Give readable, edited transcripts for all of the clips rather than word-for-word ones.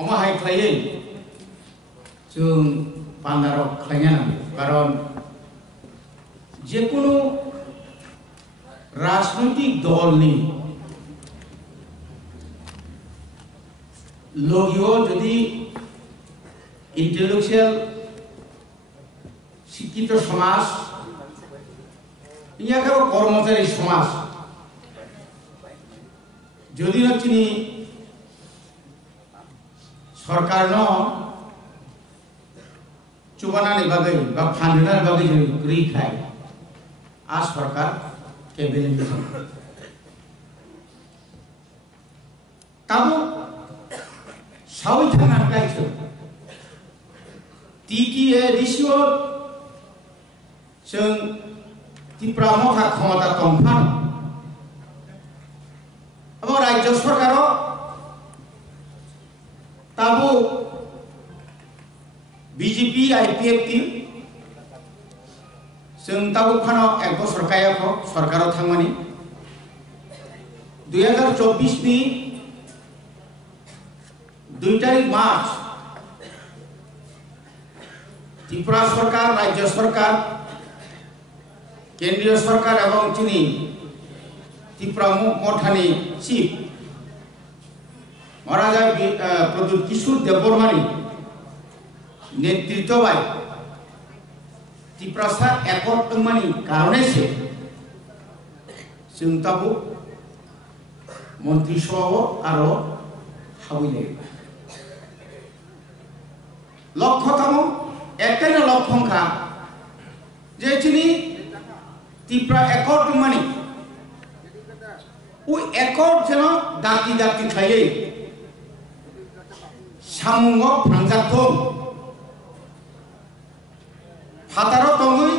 अमाहाय खालायै जों बान्दाराव खालायनो नांगौ कारन जेकुनु राजनैतिक दलनि लोगो यदि इंटेलेक्चुअल शिक्षित समाज इया कर्मचारी समाज यदि नचिनी सरकार चुबानानै बागै बा फाननानै बागै जों गैखाय आ सरकार केबिनेट ताबो सावै थांनानै गायसो टीटीए रिसियो जों त्रिपुरा मथा क्षमता दंफां अब राज्य सरकार ताबो बीजेपी आईपीएफ टीम जों ताबो फानो एक बছर कायाखौ सरकाराव थांमानि 2024 नि 2 तारिख मार्च त्रिपुरा सरकार राज्य सरकार केंद्रीय सरकार एवं चीनी त्रिपुरा मठानी चीफ महाराजा प्रद्युत किशोर देवबर्मानी नेतृत्व बाय त्रिपुरा एकर्ड दंमानि कारणे से जों ताबो मंत्री सभाव आरो हाबैलाय लक्ष्यतम एकटाइनो लक्ष्यखा जे चिनि त्रिपुरा एकर्ड दंमानि ओ एकर्ड जेन दाति दाति थायै सामुंग फांजाथों फातारो दंगै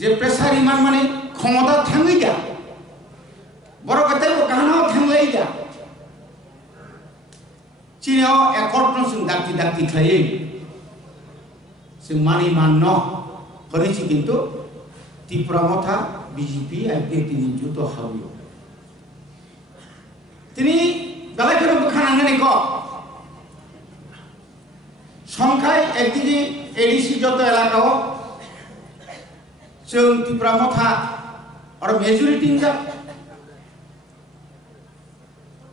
जे प्रेसार इमान माने क्षमता थाङै दा बर' गथायबो गाहानाव थांलाय दा चिनियाव एकर्ड जों दाति दाति थायै जों मानि माननो करिछि किन्तु त्रिपुरा मथा बीजेपी आईपीएफ टीम जुतो हाबियो तिनि दालायखौ बोखानांगोन एखौ संख्याय एकदिके एडीसी যত এলাকাও जों त्रिपुरा मथा और मेजरिटी जा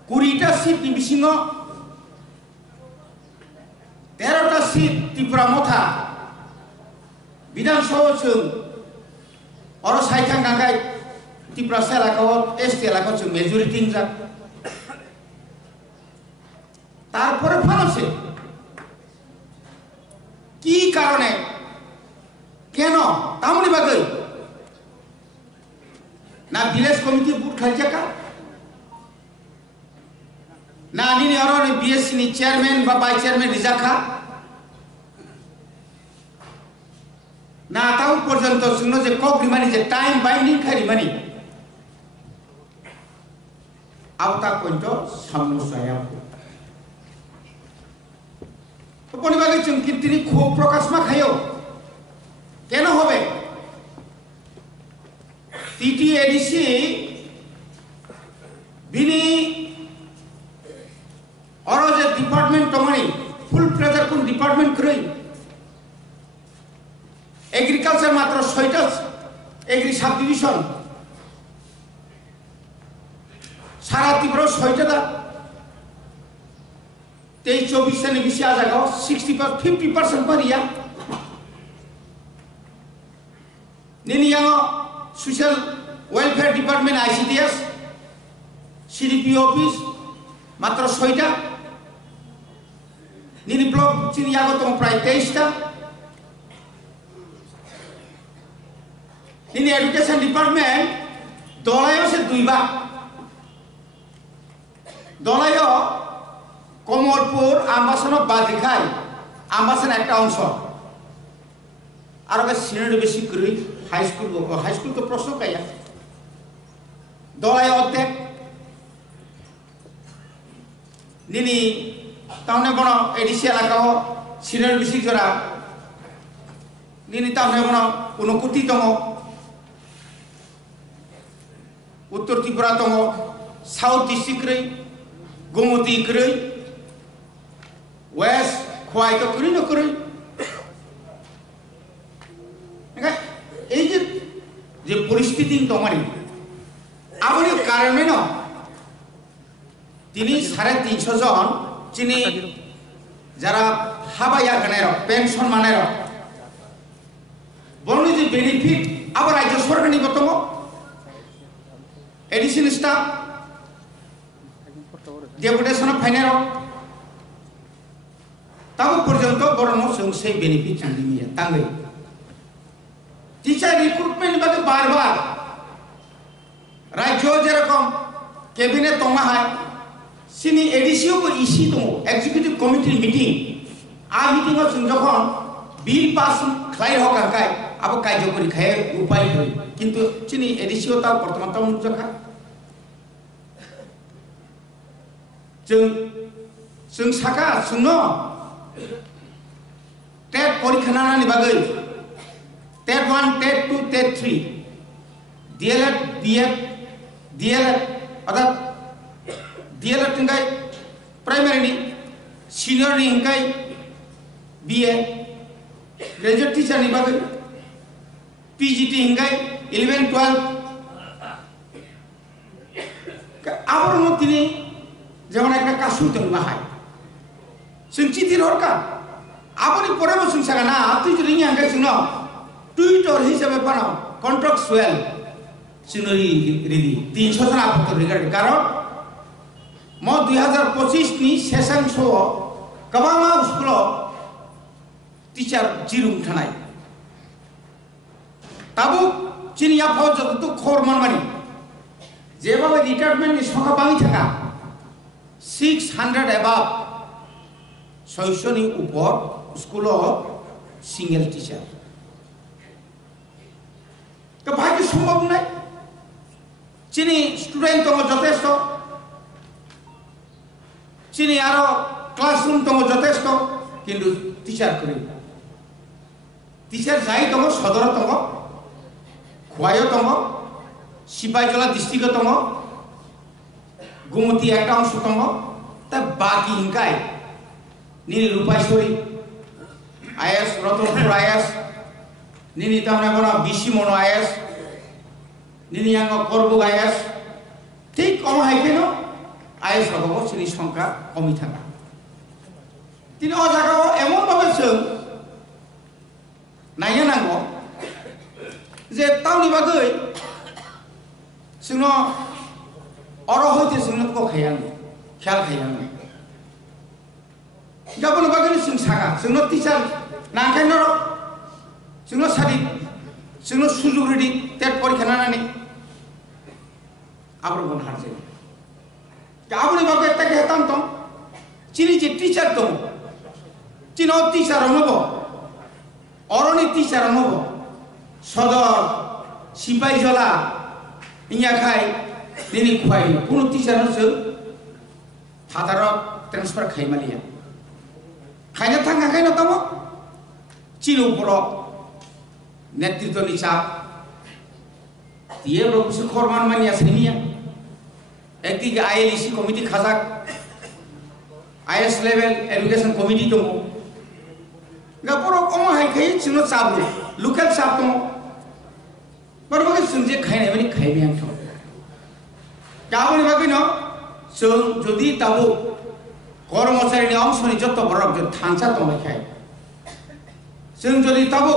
20টা सीट बिसिङो 13টা सीट त्रिपुरा मथा विधानसभा जों और साइथां गांगाय त्रिपुरा एलाकाओ एसटी एलाकाओ जों मेजरिटी जा तारपरे फानसे की कारणे केन तामनि बागै ना विलेज कमिटी बुट खालजाका ना निनि और बीएससी नि चेयरमैन बा वाइस चेयरमैन रिजाखा ना ताऊ पर्यंत जोंनो जे कक रिमानि जे टाइम बाइंडिंग खाय रिमानि आवता पॉइंट समस्या पनिबागे जों किन्तुनि क्षोभ प्रकाश मा खायो केन होबे टीटीएडीसी बिनी और जे डिपार्टमेंट तमानी फुल प्रेजर कोन डिपार्टमेंट करई एग्रीकल्चर मात्र 6टा एग्री सब डिविजन सारा त्रिपुरा 6टा दा 23-24 से निबिसी आ जाएगा 50% पर या निनियानो social welfare department ICDS CDP office मात्र 6टा निनि ब्लॉक चिनियागो तो प्राय 23टा निनि एजुकेशन डिपार्टमेंट दलायो से 2 बार दलायो कमलपुर आम्बासन बाद्रिखाय आम्बासन एक अंश और सिनियर बेसि करी हाई स्कूल तो प्रश्न क्या दलाय अध्यक्ष निनी ताउने बण एडीसी एलाका सिनियर बेसि जरा निनी ताउने बण 29तम उत्तर त्रिपुरा तम साउथ डिस्ट्रिक्ट গোমতী করি ওয়েস্ট খোয়াই তো করি না করি এই যে পরিস্থিতি তোমারই আপনি কারণে না তিনি 350 জন চিনি যারা হাবাইয়া গানের পেনশন মানের বলুন যে বেনিফিট আবার রাজ্য সরকার নিবতম এডিশন স্টাফ ডেপুটেশন ফাইনাল তাও পর্যন্ত বরং সেই বেনিফিট চাঙ্গিয়ে তাঙ্গে টিচার রিক্রুটমেন্ট বাদে বারবার রাজ্য যেরকম ক্যাবিনেট তমা হয় সিনি এডিসিও को ইসি दङ एग्जीक्यूटिव कमिटी मीटिंग आ मीटिंग যখন বিল পাস খাই হকাকাই আবো কার্যকরী খায় উপায় হই কিন্তু চিনি এডিসিও তা বর্তমান তাও নুজখা जों साका सुनो टेट परीक्षा नानानि बागै TET 1 TET 2 TET 3 DElEd BEd DElEd अर्थात डीएलएड हिंगाय प्राइमरी नि सीनियर नि हिंगाय बीए ग्रेजुएट टीचर नि बागै पीजीटी हिंगाय 11 12 आबर मतिनि যেমন একটা কাসু তংবা হয় সিনচিতি রকা আপনি পরে বসুন সাগা না তুই যদি ইয়াঙ্গাই শুনো টুইটার হিসাবে পানাও কন্ট্রাক্টুয়াল সিনরি রিদি 300 জন আপত্তি রিগার্ড কারণ ম 2025 नि সেশন শো কবামা স্কুল টিচার জিরুম থানায় তাবু চিনিয়া ফৌজ যত খবর মানমানি যেভাবে রিটায়ারমেন্ট नि সংখ্যা বাঙি থাকা 600 above 600 नि ऊपर स्कूल सिंगल टीचर तो भाई सम्भव नहीं चिनी स्टूडेंट तो যথেষ্ট চিনি আরো ক্লাসরুম তো যথেষ্ট কিন্তু টিচার করি টিচার যাই তো সদর তম খোয়ায় তম সিপাহীজলা ডিস্ট্রিক্ট তম গোমতী একটা অংশতম তা বাকি হিংকাই নিনি রূপাইশ্বরী আইএস রতনপুর আইএস নিনি তামনে বনা বিশি মনো আইএস নিনি আঙ্গ করবুক আইএস ঠিক কম হয় কেন আইএস হব চিনি সংখ্যা কমি থাকা তিনি অজাগাও এমন ভাবে নাইয়া নাঙ্গ যে তাওনি বাগৈ जोंनो अरो होते जोंनो को खायान ख्याल खायान गाबोन बागैनो जों सागा जोंनो टीचार नांखायनो जोंनो सादि जोंनो सुजुग रेडि टेट परीक्षा नानानै आब्रगन हारजे गाबोन बागै एकटा हेताम दं चिनि जे टीचार दं चिनो टीचार नबो अरनि टीचार नबो सदर सिपाहीजला इया खाय दिनै खुवाय कोनो टीचारसो फादाराव ट्रान्सफार खायमालिया खायनो थांगाखैनो दङ चिनो बर' नेतृत्वनि चाप দিয়ে রকম খরমান মানি আছে নিয়া একদিকে আইএলসি কমিটি খাজাক আইএস লেভেল এডুকেশন কমিটি দङ গাপরো কম হাইখাই চিনো চাপ লোকাল চাপ দङ बरबगे जों जे खायनाय माने खायबाय आंथ गाबोन बागैनो जों जुदि दाबो कर्मचारिनि अंशनि जत बरक जों थांसा दंखाय जों जुदि दाबो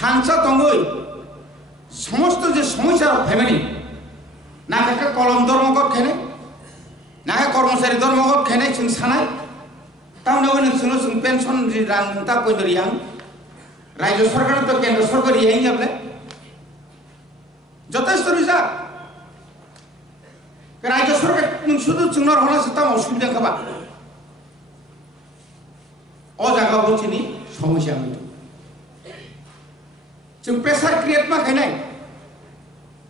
थांसा दङै समस्त जे समस्या फैमानि नाका कलम धर्मगत खायनाय नाका कर्मचारि धर्मगत खायनाय जों सानाय तावनो जों पेन्सन जि रां ता कइदरियां राज्य सरकार तो केन्द्र सरकार यही जाबले যথেষ্ট রিজা রাজ্য সরকার শুধু চুনার হলা সেটা অসুবিধা খাবা ও জায়গা বলছিনি সমস্যা হইতো जों প্রেসার ক্রিয়েট মা খাইনাই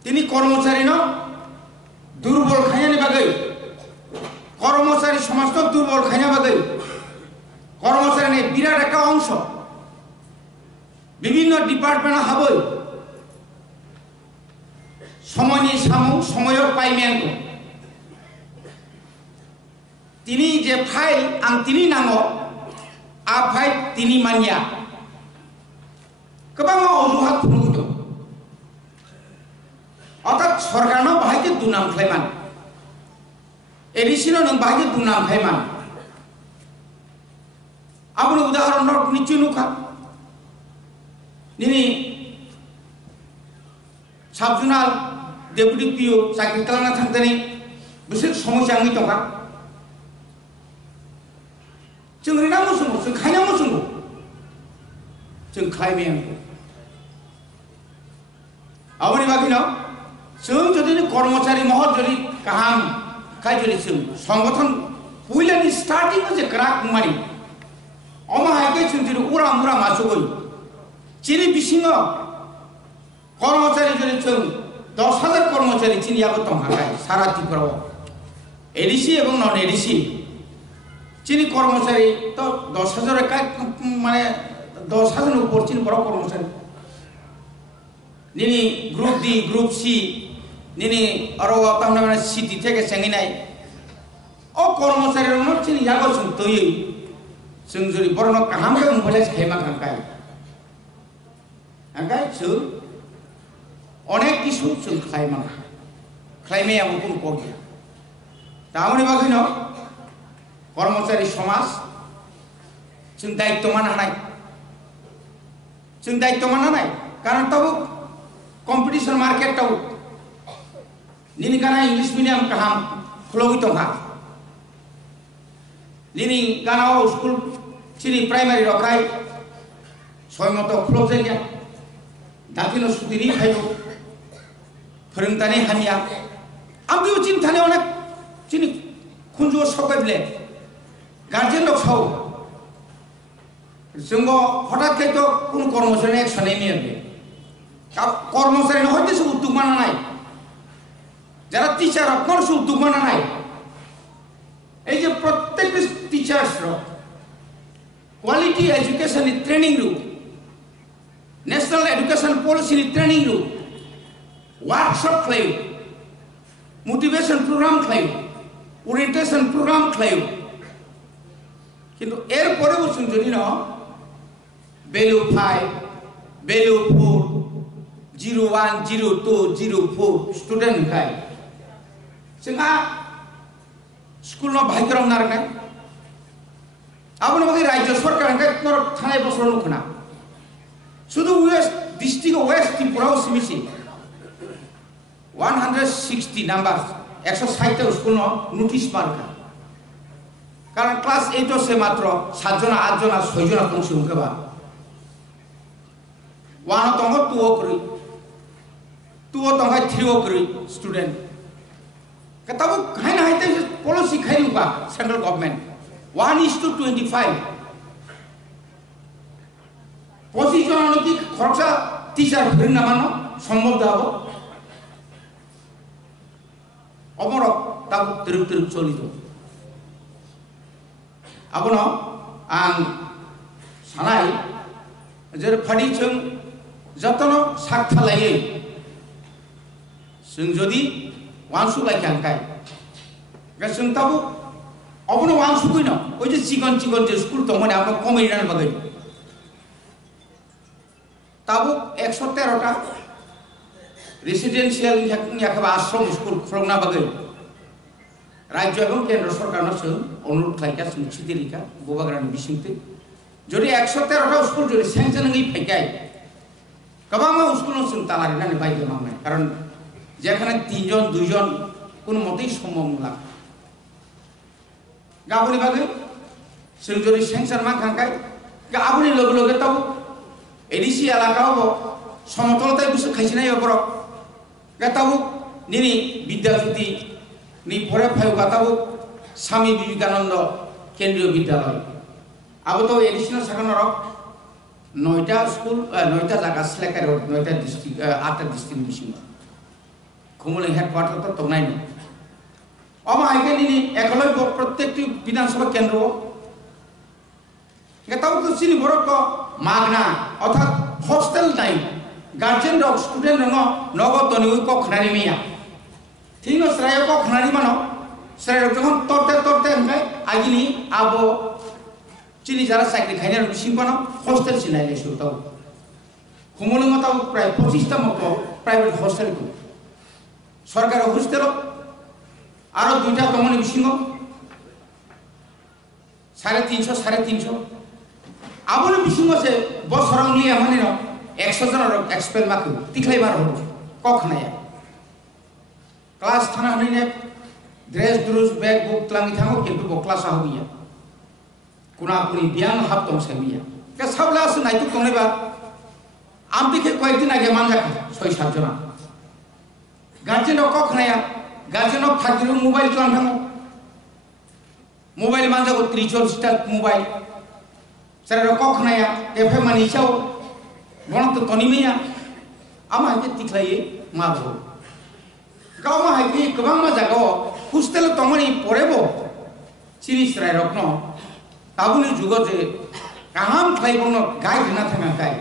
তিনি কর্মচারী ন দুর্বল খাইনানি বাগৈ কর্মচারী সমাজ তো দুর্বল খাইনা বাগৈ কর্মচারী নাই বিরাট একটা অংশ বিভিন্ন ডিপার্টমেন্ট হাবই সময়नि सामु समयर पाइमेंको tini je file ang tini nango a file tini mania kebang ojuhat puluh অর্থাৎ সরকারও বাহাইকে দুনাম খাইমান এডিসিনও নং বাহাইকে দুনাম খাইমান আপনি উদাহরণ নিশ্চয় নুখা নিনি সাবজুনাল ডেপুটি পিও চাকরি খালামना थांतनि बिसोर समस्या आंनि दंखा जों रिनांगौ समाव जों खायनांगौ समाव जों खायमेंखौ आवनि बाकिनाव जों जुदि कर्मचारी महर जुदि गाहाम खाय जुदि जों संगठन पुइलानि स्टार्टिं जे क्राक मारि अमाहायके जों जुदि उरा मुरा मासुगै चिनि बिसिङाव कर्मचारी जुदि जों 10,000 कर्मचारी चिनियाबो दंखाय सारा त्रिपुराव एडिसि एवं नन एडिसि चिनि कर्मचारी तो 10,000 का माने 10,000 ऊपर चिनि बड़ कर्मचारी निनी ग्रुप डी ग्रुप सी निनी अरो तामना माने सिटी থেকে सेंगिनाय ओ कर्मचारी रनो चिनि यागो जों तोयै जों जुदि बरन काहाम के मुबले खायमा खांकाय आंगाय जों अनेक किसु जों खायमा खायमायाबो कोन कगिया तामनि बागैनो कर्मचारी समाज जों दायित्व माननाय जों दायित्व माननाय कारण तबो कॉम्पिटिशन मार्केट टाउ निनी गाना इंग्लिश मीडियम काहाम खुलोगी तोहा निनी गाना स्कूल चिनी प्राइमरी रखाय सय मत खुलो जायगा दाखिनो सुदिनि फायबो फोरोंतानि हानिया आंबो चिन्ताने अनेक चिनि खुनजो सबायब्ले गार्जियन दक साव जोंबो हठात केतो कोन कर्मचारी एक्शन नेमियाबे कर्मचारी হইতে সে উদ্যোগ মানা নাই যারা টিচার কোন সে উদ্যোগ মানা নাই এই যে প্রত্যেক টিচার্স র কোয়ালিটি এডুকেশন নি ট্রেনিং রু ন্যাশনাল এডুকেশন পলিসি নি ট্রেনিং রু ওয়ার্কশপ ক্লাই মোটিভেশন প্রোগ্রাম ক্লাই ওরিয়েন্টেশন প্রোগ্রাম ক্লাই কিন্তু এর পরেও যদি না ভ্যালু 5 ভ্যালু 4 01 02 04 स्टूडेंट खाय जोंहा स्कूल न भाइकरम नारनाय आबनो बागै राज्य सरकार खाय नर थानाय बसर लखना शुद्ध वेस्ट डिस्ट्रिक्ट वेस्ट त्रिपुरा सिमिसि 160 नंबर 160 स्कूल न नोटिस मारका कारण क्लास 8 से मात्र 7 जना 8 जना 6 जना दंसि हुंखबा वानो तंग तुओ करि तुओ तंगाय थ्रिओ करि स्टूडेंट कतबो खाय ना हाइते पॉलिसी खायनुबा सेंट्रल गवर्नमेंट 1:25 পজিশন অনুকি খরচা টিচার ফের না মানো সম্ভব দাও অমর তাব তিরুক তিরুক চলিত আবনো आं सानाय जे फाड़ी जों जतन साखथालायै जों जदि वानसु लायखांखाय जों ताबो अबनो वानसु कइनो ओइ जे चिकन चिकन जे स्कुल दंमोन आपन कमिनान बागै ताबो 113 टा रेसिडेंशियल याखबा आश्रम स्कुल खुलना बागै राज्य एवं केंद्र सरकारनो जों अनुरोध खालायगा जों चिदिरिका गोबाग्रानि बिसिंते जदि 113 टा स्कुल जदि सेंक्शन नङै फैगाय गोबां स्कुलाव जों तालारिनानै बायदो मावनाय कारण जेखाने 3 जन 2 जन कोन मतेই সম্ভব नङा गाबोनि बागै जों जदि सेंक्शन मा खांखाय गाबोनि लगे लगे ताबो एडिसि एलाकाव समतलताय बुसु खायसिनाय बर गाताबो निनि विद्याज्योति नि परे फाय गाताबो स्वामी विवेकानंद केंद्रीय विद्यालय आबो तो एडिशनल साखानर 9टा स्कुल 9टा जागा सिलेक्ट 9टा डिस्ट्रिक्ट 8टा डिस्ट्रिक्ट बिसिम खुमले हेडक्वार्टर तो तंगनाय न अमा आइके निनि एकलय प्रत्येकटी विधानसभा केंद्र गाताबो तो सिनि बरक मागना अर्थात हॉस्टेल नाय गार्जियन रक स्टूडेंट रंग नगद नि को खनारि मिया ठीक न श्राय को खनारि मानो श्राय जखन तोरते तोरते हमकाय agini abo chini jara sakri khaina bisingbano hostel sinai lesu tau humulungo tau prai 25 ta moko private hostel ko সরকার হস্টেল আরো দুইটা তমনি বিসিং 350 350 আবল বিসিং সে বসরংলি মানে 100 জন এক্সপেল মাকু তিখলাই বার হল কখনায়া ক্লাস থানা হইনে ড্রেস দ্রুস ব্যাগ বুক ক্লামি থামো কিন্তু ক্লাস হইয়া কোনা কোনি বিয়ান হাব তং সেমিয়া কে সাবলা আছে নাইতু তংনেবা আমদিকে কয়েকদিন আগে মানজা 6-7 জন গার্জেন কখনায়া গার্জেন থাকলে মোবাইল চালান থামো মোবাইল মানজা 30-40 টা মোবাইল সেরা কখনায়া এফে মানি চাও গণত তনিমিয়া আমা কে তিখলাই মাবো গাওমা হাইকি গোবাং মা জাগাও হোস্টেল তমনি পড়েবো চিনিসরাই রত্ন তাবুনি যুগ যে কাহাম খাইবন গাইড না থাকা গাই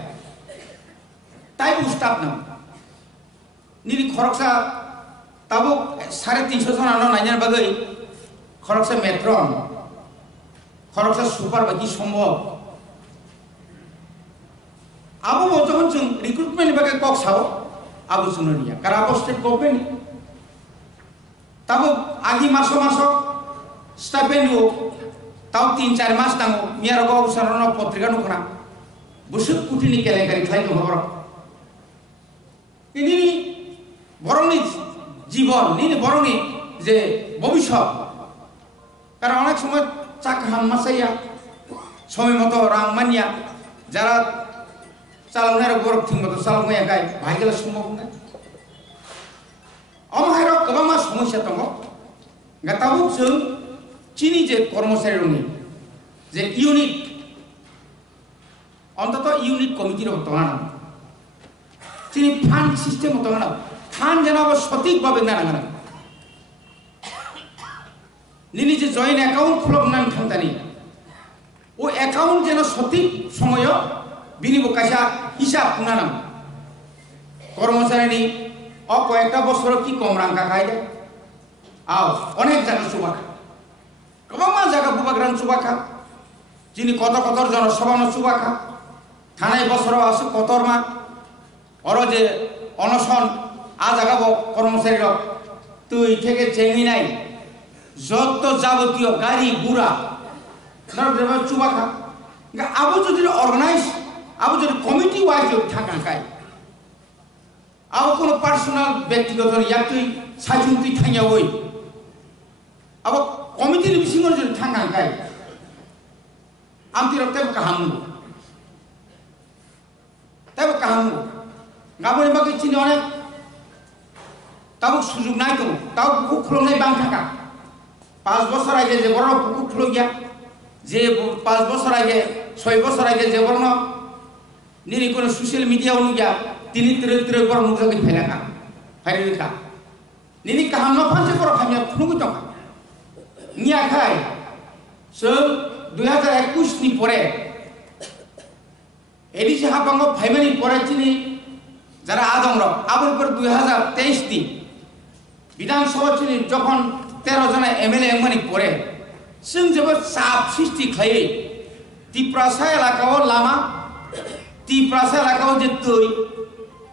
তাই উস্তাব না নিরি খরকসা তাবো 350 জন আনো নাইনার বাগৈ খরকসা মেট্রন খরকসা সুপার বাকি সম্ভব আবো যখন जों রিক্রুটমেন্ট বাগে কক সাও আবো শুননিয়া কার আবো স্টেট গভর্নমেন্ট তাবো আগে মাসো মাসো স্টাইপেন্ড তাও 3-4 মাস নাও মিয়ার গো সরন পত্রিকা নখনা বুসুক কুটিনি কেলেঙ্কারি খাই খবর ইনি বরংনি জীবন নিনি বরংনি যে ভবিষ্যৎ কারণ অনেক সময় চাক হামমাসাইয়া সময় মতো রাং মানিয়া যারা চালানোর গরব ঠিক মতো চালানো গায় ভাই গেলে সম্ভব না অমহাইর গোবাং সমস্যা দङ গাতাবুক जों চিনি যে কর্মচারী রঙি যে ইউনিট অন্তত ইউনিট কমিটির বর্তমান চিনি ফান্ড সিস্টেম বর্তমান ফান্ড যেন সঠিকভাবে না না নিনি যে জয়েন্ট অ্যাকাউন্ট খুলব নাম থামতানি ও অ্যাকাউন্ট যেন সঠিক সময় বিনিয়োগ কাইসা হিসাব না নাম কর্মচারী কয়েকটা বছর কি কম রাং খাই দে আও অনেক জায়গা সুবাখা গোবাং জায়গা বুবাগ্রাম সুবাখা যিনি কত জন সবান সুবাখা থানায় বছর আছে কতর মা অর যে অনশন আ জাগাব কর্মচারী তুই থেকে চেঙ্গি নাই যত যাবতীয় গাড়ি গুড়া চুবাখা আবু যদি অর্গানাইজ আবু যদি কমিটি ওয়াইজ থাকা খায় আবু কোনো পার্সোনাল ব্যক্তিগত ইয়াতুই সাইজুন্তি থাইয়া ওই আবু কমিটির বিসিং যদি থাকা খায় আমতি রক্তে কাহামু তাই কাহামু গাবনি বাকি চিনি অনেক তাও সুযোগ নাই তো তাও পুকুর খুলনাই বাং থাকা 5 বছর আগে যে বড় পুকুর খুলো গিয়া যে 5 বছর আগে 6 বছর আগে যে বড় নিরি কোনো সোশ্যাল মিডিয়া অনুগিয়া তিনি তিরে বড় মুখে ফেলেকা ফাইরেকা নিনি কাহাম না ফাঁসে বড় খামিয়া খুনুগু টাকা নিয়া খাই সব 2021 নি পরে এডিসি হাবাঙ্গ ভাইমানি পরে চিনি যারা আদমর আবার পর 2023 নি বিধানসভা চিনি যখন 13 জন এমএলএ এমনি পরে जों जोबोद चाप सृष्टि खायो तिप्रासा एलाकाओ लामा तिप्रासा एलाकाओ जे दै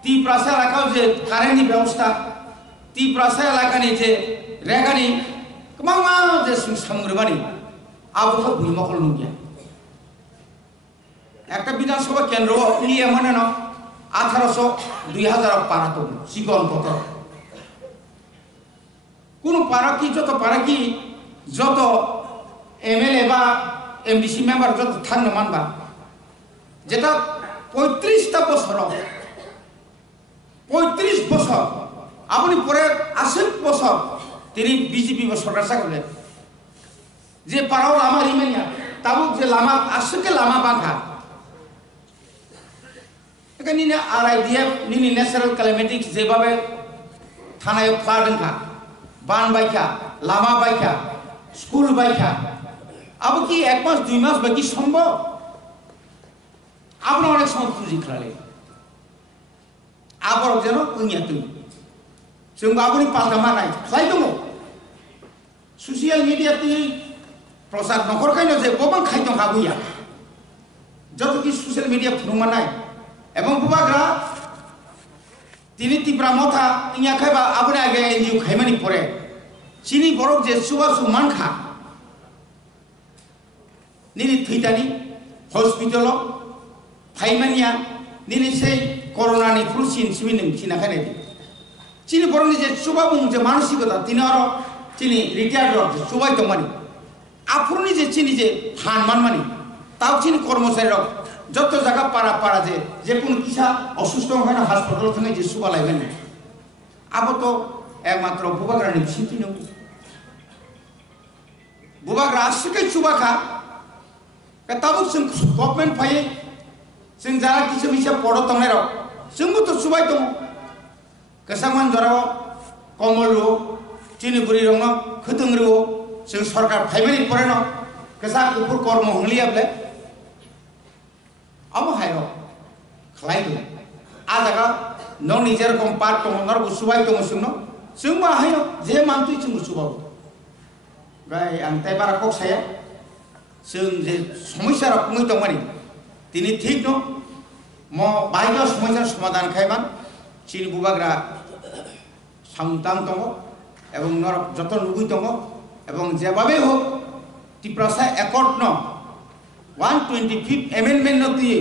तिप्रासा एलाकाओ जे कारेन्टनि व्यवस्था तिप्रासा एलाकानि जे रेगानि गोबां मा जे सामग्रिमानि आबोखौ बुइमखल नुगिया একটা বিধানসভা কেন্দ্র ইয়ে মানে না 1800-2000 পারা তো সিগন কত কোন পারা কি যত পারা কি যত এমএলএ বা এমডিসি মেম্বার যত থাকনো মানবা যেটা 35টা বছর 35 বছর আপনি পরে 80 বছর তিনি বিজেপি সরকার চাকরি যে পারাও লামা রিমেনিয়া তাবুক যে লামা আসকে লামা বাঁধা এখানে আরআইডিএফ নিনি ন্যাচারাল ক্লাইমেটিক্স যেভাবে থানায় ফ্লাডংখা বান বাইখা লামা বাইখা স্কুল বাইখা আবু কি 1 মাস 2 মাস বাকি সম্ভব আপনি অনেক সময় খুঁজি খেলালে আবার যেন উনিয়া তুই जों আপনি পাল্টা মানাই খাই দङ সশিয়াল মিডিয়াতে प्रसाद नखर खायनो जे बबां खायनो हाबुया जत कि सोशल मीडिया फुनुमानाय एवं बुबाग्रा तिनि तिब्रा मथा इया खायबा आबुना आगे एनजिओ खायमानि परे चिनि बरक जे सुबा सुमानखा निनि थैतानि हस्पिटाल फाइमानिया निनि से कोरोना नि फ्लुसिन सिमिन चिना खायनाय चिनि बरकनि जे सुबा बुं जे मानसिकता तिनि आरो चिनि रिटायार्ड रक सुबाय दंमानि आफुरनि जे चिनि जे फानमान मानि ताव चिनि कर्मचारी रक जत जागा पारा पारा जे कोन किसा असुस्थ होना हास्पिटाल थांगे जे सुबा लायगोन आबो तो एकमात्र बुबाग्रानि सिन्थि नं बुबाग्रा आसिके सुबाखा ताबो जों गभर्नमेन्ट फायो जों जारा किसु बिसा पड़ तंनाय रक जोंबो तो सुबाय दं गोसामान जराव कमलरो चिनि बुरि रंग खोदोंरो जों सरकार फाइमानि परेनो गोसा गुफुर कर्म हंलियाब्ले अब हायरो खलायदो आ जागा न निजेर कम पाट दङ नर सुबाय दङ जोंनो जों मा हायनो जे मानतै जों सुबाव गाय आं ताइ बारा कक्साया जों जे समस्या रखमै दं मानि तिनि ठीक न म बायगा समस्या समाधान खायमान चिनि बुबाग्रा सामताम दङ एवं नर जत लुगै दङ एवं जेबाबे हो तिप्रासा एकर्ड न 125th amendment न दिए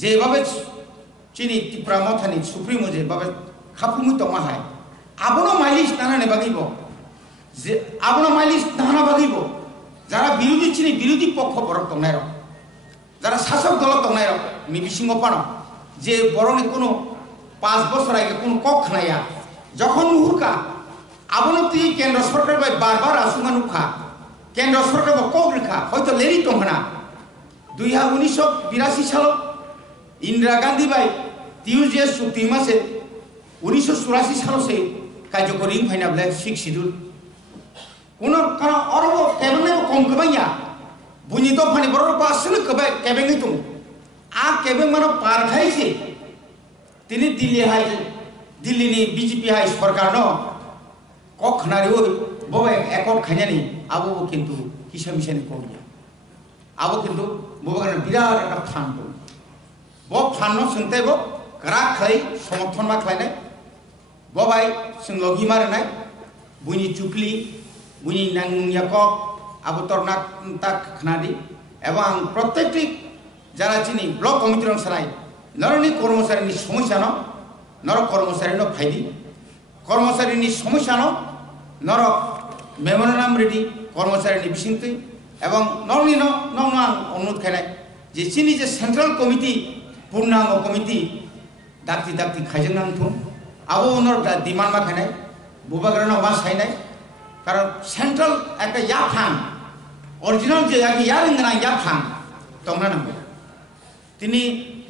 जेबाबे चिनि तिप्रा मथानि सुप्रीमो जेबाबे खापुमु दङ हाय आबनो माइलिस नानाने बागैबो जे आबनो माइलिस नाना बागैबो যারা বিরোধী চিনি বিরোধী পক্ষ বরক দংনাই রক যারা শাসক দল দংনাই রক নি বিসিং পানো যে বরনি কোনো 5 বছর আগে কোন কক খানায়া যখন নুহুরকা আবনতি কেন্দ্র সরকার বাই বারবার আসুমা নুখা কেন্দ্র সরকার বা কক রেখা হয়তো লেরি টংহানা 1982 সাল ইন্দিরা গান্ধী বাই টিউজিএস চুক্তি মাসে 1984 সাল সে কার্যকরী ফাইনা ব্লে 6 শিডিউল কোনো কারণ অরব কেবনে কম কমাইয়া বুনি তো ফানি বড় পাসনে কবে কেবেঙ্গি তুম আ কেবেং মানে পার খাইছে তিনি দিল্লি নি বিজেপি হাই সরকার ন কখনারি ওই ববে একট খাইনি আবো কিন্তু কিসা মিশানি করিয়া আবো কিন্তু ববাগান বিরাট একটা ফান দं ব ফান সন্তাইব গ্রাক খাই সমর্থন मा খাইনাय ববাই जों লগি मारनाय बुनि चुकली बुनि नांयाको आबो तरनाक ताक खनादि एवं प्रत्येकटी जारा चिनि ब्लक कमिटि रं सराय नरनि कर्मचारीनि समस्या न नर कर्मचारी न फाइदि कर्मचारीनि समस्या न नर मेमोरेन्डाम रेडी कर्मचारीनि बिसिंति एवं नरनि न नंग अनुरोध खायनाय जे चिनि जे सेंट्रल कमिटि पूर्णांग कमिटि दाक्ति दाक्ति खायजोंनांथुम आबो नर डिमान्ड मा खायनाय बुबाग्रान मा सायनाय कारण सेंट्रल एक याफान ओरिजिनल जे यारिंगना याफान तंगना नंगो तिनि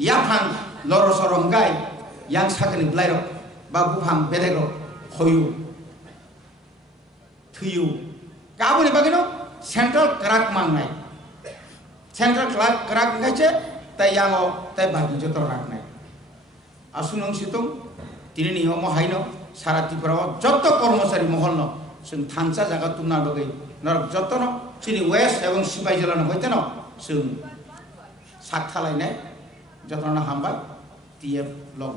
याफान लरो सरंगाय yang sakani blairo ba buphang bedego hoyu thuyu kabuni bagino central crack mangnai central crack ngaiche tai yango tai bagi jotor raknai asunong situng tini ni homo haino sara tipra jotto kormosari mohonno जों थांसा जागा तुमना लगे नर जतन चिनि waste एवं सिपाइ जलानो होइतेन जों साथालायनाय जतन हामबाय TF लग